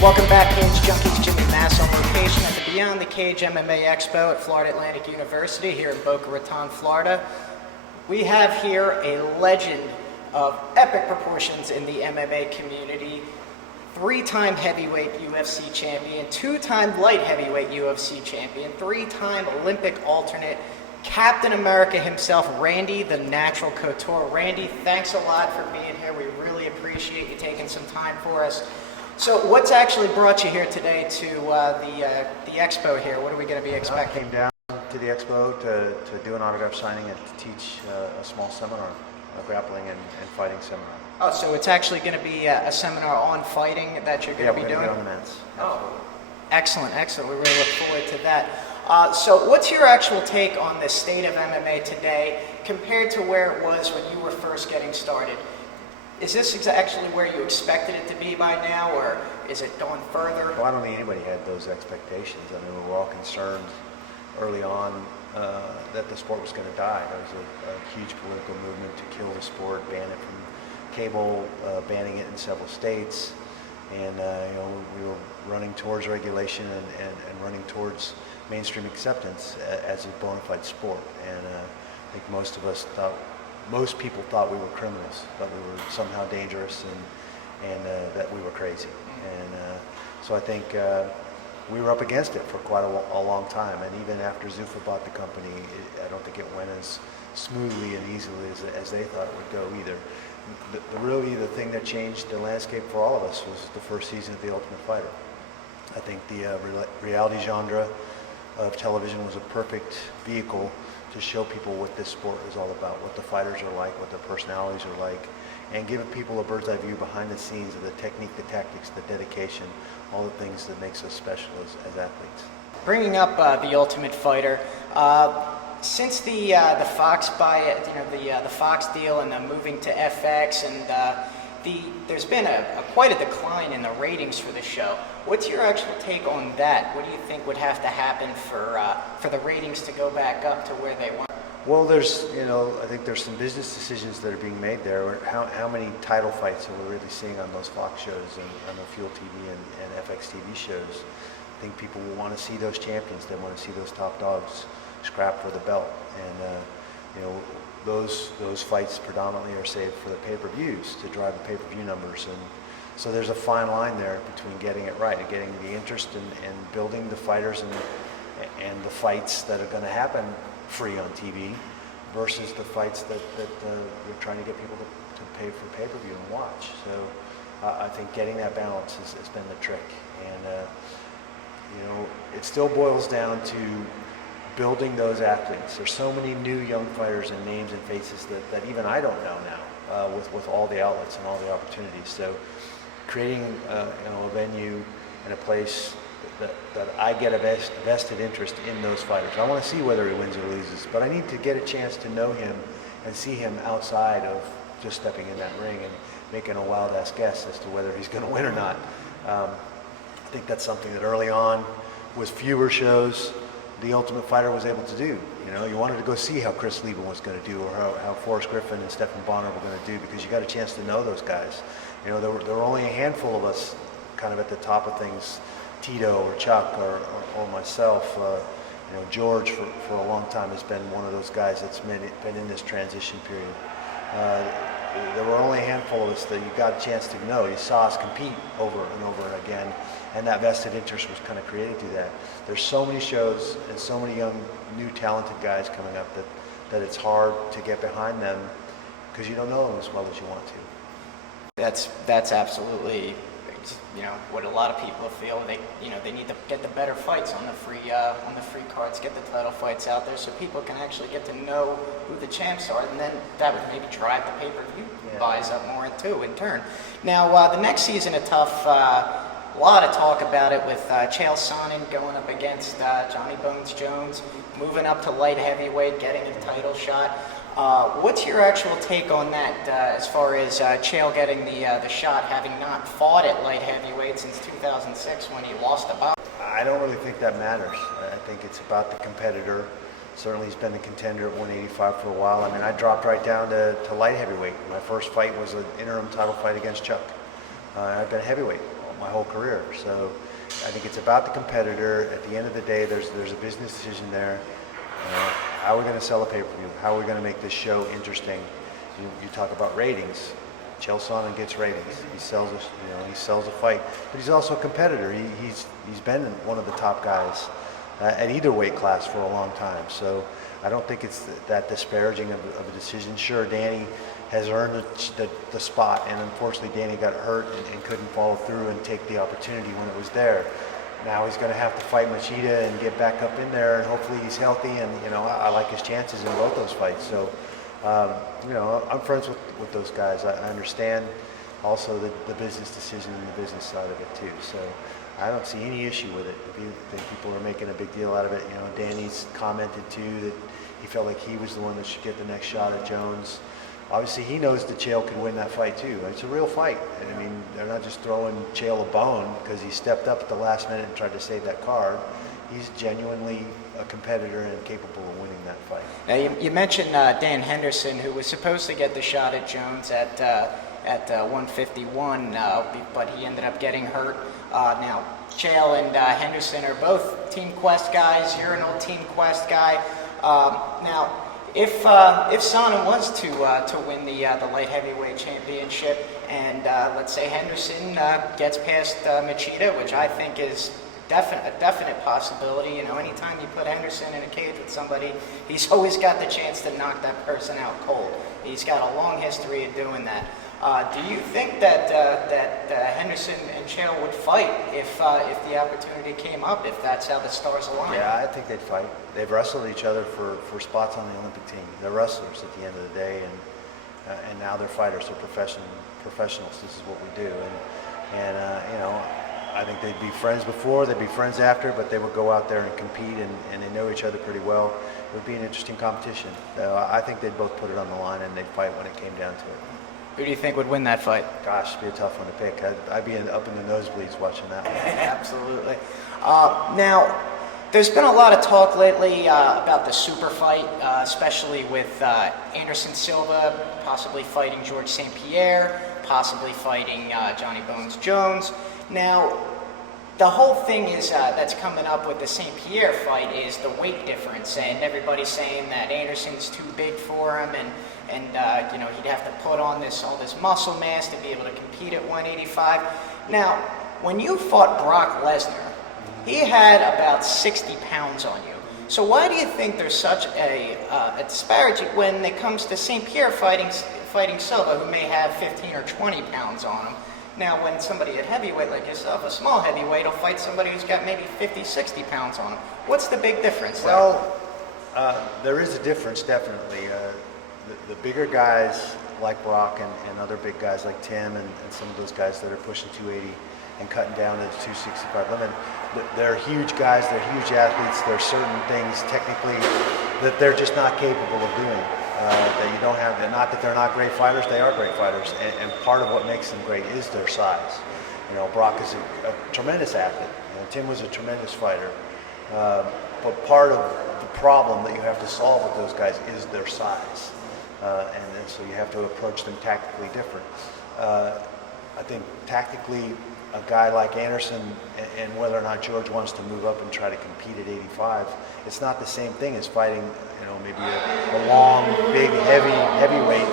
Welcome back, Cage Junkies. Jimmy Mass on location at the Beyond the Cage MMA Expo at Florida Atlantic University here in Boca Raton, Florida. We have here a legend of epic proportions in the MMA community, three-time heavyweight UFC champion, two-time light heavyweight UFC champion, three-time Olympic alternate, Captain America himself, Randy The Natural Couture. Randy, thanks a lot for being here. We really appreciate you taking some time for us. So what's actually brought you here today to the expo here? What are we going to be expecting? I came down to the expo to do an autograph signing and to teach a small seminar, a grappling and fighting seminar. Oh, so it's actually going to be a seminar on fighting that you're going to be doing? Yeah, on the men's. Oh, excellent, excellent. We really look forward to that. So what's your actual take on the state of MMA today compared to where it was when you were first getting started? Is this actually where you expected it to be by now, or is it gone further? Well, I don't think anybody had those expectations. I mean, we were all concerned early on that the sport was going to die. There was a huge political movement to kill the sport, ban it from cable, banning it in several states, and we were running towards regulation and running towards mainstream acceptance as a bona fide sport. And I think most people thought we were criminals, that we were somehow dangerous and that we were crazy. And so I think we were up against it for quite a long time. And even after Zuffa bought the company, I don't think it went as smoothly and easily as they thought it would go either. Really the thing that changed the landscape for all of us was the first season of The Ultimate Fighter. I think the reality genre of television was a perfect vehicle to show people what this sport is all about, what the fighters are like, what their personalities are like, and giving people a bird's eye view behind the scenes of the technique, the tactics, the dedication, all the things that makes us special as athletes. Bringing up The Ultimate Fighter, since the Fox the Fox deal and moving to FX, and there's been quite a decline in the ratings for the show. What's your actual take on that? What do you think would have to happen for the ratings to go back up to where they want? Well, I think there's some business decisions that are being made there. How many title fights are we really seeing on those Fox shows and on the Fuel TV and FX TV shows? I think people will want to see those champions. They want to see those top dogs scrap for the belt, and those fights predominantly are saved for the pay-per-views to drive the pay-per-view numbers. And so there's a fine line there between getting it right and getting the interest and building the fighters and the fights that are going to happen free on TV versus the fights that you're trying to get people to pay for pay-per-view and watch. So I think getting that balance has been the trick. And it still boils down to building those athletes. There's so many new young fighters and names and faces that even I don't know now with all the outlets and all the opportunities. So creating a venue and a place that I get a vested interest in those fighters. I want to see whether he wins or loses, but I need to get a chance to know him and see him outside of just stepping in that ring and making a wild-ass guess as to whether he's going to win or not. I think that's something that early on, with fewer shows, The Ultimate Fighter was able to do. You wanted to go see how Chris Lieben was going to do, or how Forrest Griffin and Stephan Bonner were going to do, because you got a chance to know those guys. There were only a handful of us kind of at the top of things, Tito or Chuck or myself. George for a long time has been one of those guys that's been in this transition period. There were only a handful of us that you got a chance to know. You saw us compete over and over again, and that vested interest was kind of created through that. There's so many shows and so many young, new, talented guys coming up that it's hard to get behind them because you don't know them as well as you want to. That's absolutely what a lot of people feel. They need to get the better fights on the free cards, get the title fights out there so people can actually get to know who the champs are, and then that would maybe drive the pay-per-view buys up more too in turn. Now the next season a tough. A lot of talk about it with Chael Sonnen going up against Johnny Bones Jones, moving up to light heavyweight, getting a title shot. What's your actual take on that as far as Chael getting the shot, having not fought at light heavyweight since 2006 when he lost the bout? I don't really think that matters. I think it's about the competitor. Certainly he's been the contender at 185 for a while. I mean, I dropped right down to light heavyweight. My first fight was an interim title fight against Chuck. I've been heavyweight my whole career. So I think it's about the competitor. At the end of the day, there's a business decision there. How are we going to sell a pay-per-view? How are we going to make this show interesting? You talk about ratings. Chael Sonnen gets ratings. He sells he sells a fight, but he's also a competitor. He's been one of the top guys at either weight class for a long time. So I don't think it's that disparaging of a decision. Sure, Danny has earned the spot, and unfortunately Danny got hurt and couldn't follow through and take the opportunity when it was there. Now he's going to have to fight Machida and get back up in there, and hopefully he's healthy, and I like his chances in both those fights. So I'm friends with those guys. I understand also the business decision and the business side of it too. So I don't see any issue with it. People are making a big deal out of it. Danny's commented too that he felt like he was the one that should get the next shot at Jones. Obviously, he knows that Chael could win that fight too. It's a real fight. I mean, they're not just throwing Chael a bone because he stepped up at the last minute and tried to save that card. He's genuinely a competitor and capable of winning that fight. Now, you mentioned Dan Henderson, who was supposed to get the shot at Jones at 151, but he ended up getting hurt. Now, Chael and Henderson are both Team Quest guys. You're an old Team Quest guy. Now, if Sonnen was to win the light heavyweight championship, and let's say Henderson gets past Machida, which I think is a definite possibility. Anytime you put Henderson in a cage with somebody, he's always got the chance to knock that person out cold. He's got a long history of doing that. Do you think that Henderson and Chael would fight if the opportunity came up, if that's how the stars align? Yeah, I think they'd fight. They've wrestled each other for spots on the Olympic team. They're wrestlers at the end of the day, and now they're fighters. They're professionals. This is what we do, and I think they'd be friends before, they'd be friends after, but they would go out there and compete, and they know each other pretty well. It would be an interesting competition. I think they'd both put it on the line, and they'd fight when it came down to it. Who do you think would win that fight? Gosh, it'd be a tough one to pick. I'd be up in the nosebleeds watching that one. Absolutely. Now, there's been a lot of talk lately about the super fight, especially with Anderson Silva possibly fighting George St. Pierre, possibly fighting Johnny Bones Jones. Now, the whole thing is that's coming up with the St. Pierre fight is the weight difference, and everybody's saying that Anderson's too big for him, and he'd have to put on all this muscle mass to be able to compete at 185. Now, when you fought Brock Lesnar, he had about 60 pounds on you. So why do you think there's such a disparity when it comes to St. Pierre fighting Silva, who may have 15 or 20 pounds on him? Now, when somebody at heavyweight like yourself, a small heavyweight, will fight somebody who's got maybe 50, 60 pounds on him. What's the big difference there? Well, there is a difference, definitely. The bigger guys like Brock and other big guys like Tim and some of those guys that are pushing 280 and cutting down to the 265 limit, they're huge guys, they're huge athletes. There are certain things technically that they're just not capable of doing. That you don't have, not that they're not great fighters, they are great fighters, and part of what makes them great is their size. Brock is a tremendous athlete. Tim was a tremendous fighter, but part of the problem that you have to solve with those guys is their size, and so you have to approach them tactically different. I think tactically, a guy like Anderson, and whether or not George wants to move up and try to compete at 85, it's not the same thing as fighting, maybe a long, big, heavyweight.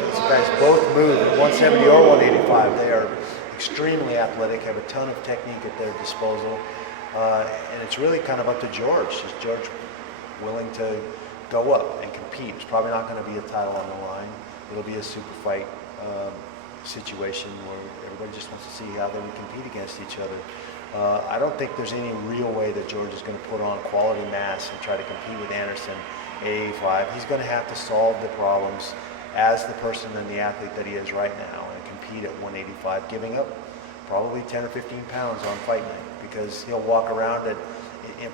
Those guys both move at 170 or 185. They are extremely athletic, have a ton of technique at their disposal, and it's really kind of up to George. Is George willing to go up and compete? It's probably not going to be a title on the line. It'll be a super fight situation where everybody just wants to see how they would compete against each other. I don't think there's any real way that George is going to put on quality mass and try to compete with Anderson at 85. He's going to have to solve the problems as the person and the athlete that he is right now and compete at 185, giving up probably 10 or 15 pounds on fight night, because he'll walk around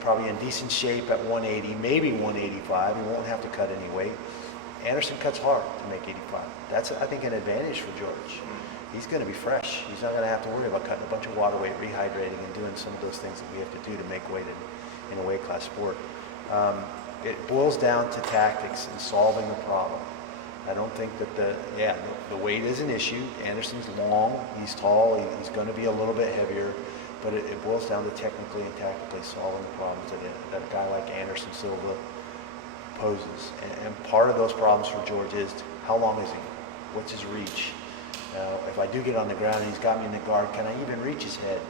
probably in decent shape at 180, maybe 185. He won't have to cut any weight. Anderson cuts hard to make 85. That's, I think, an advantage for George. He's going to be fresh. He's not going to have to worry about cutting a bunch of water weight, rehydrating, and doing some of those things that we have to do to make weight in a weight class sport. It boils down to tactics and solving the problem. I don't think that the weight is an issue. Anderson's long, he's tall, he's going to be a little bit heavier, but it boils down to technically and tactically solving the problems that a guy like Anderson Silva poses. And part of those problems for George is, how long is he? What's his reach? If I do get on the ground and he's got me in the guard, can I even reach his head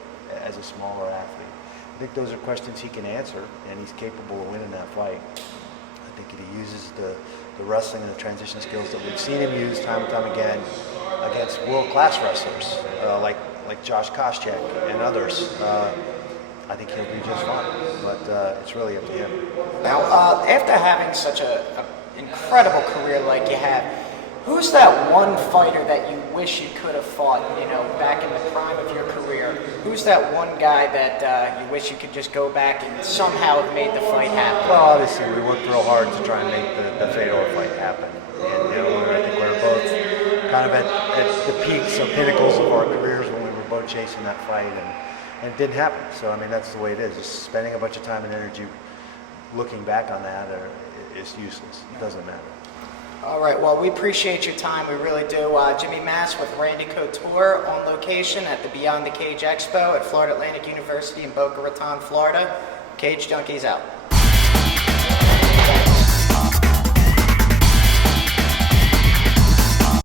as a smaller athlete? I think those are questions he can answer, and he's capable of winning that fight. I think he uses the wrestling and the transition skills that we've seen him use time and time again against world-class wrestlers like Josh Koscheck and others. I think he'll do just fine, but it's really up to him. Now, after having such an incredible career like you have, who's that one fighter that you wish you could have fought, back in the prime of your career? Who's that one guy that you wish you could just go back and somehow have made the fight happen? Well, obviously, we worked real hard to try and make the Fedor fight happen. And, I think we're both kind of at the peaks or pinnacles of our careers when we were both chasing that fight, and it didn't happen. So, I mean, that's the way it is. Just spending a bunch of time and energy looking back on that is useless. It doesn't matter. All right, well, we appreciate your time. We really do. Jimmy Mass with Randy Couture on location at the Beyond the Cage Expo at Florida Atlantic University in Boca Raton, Florida. Cage Junkies out.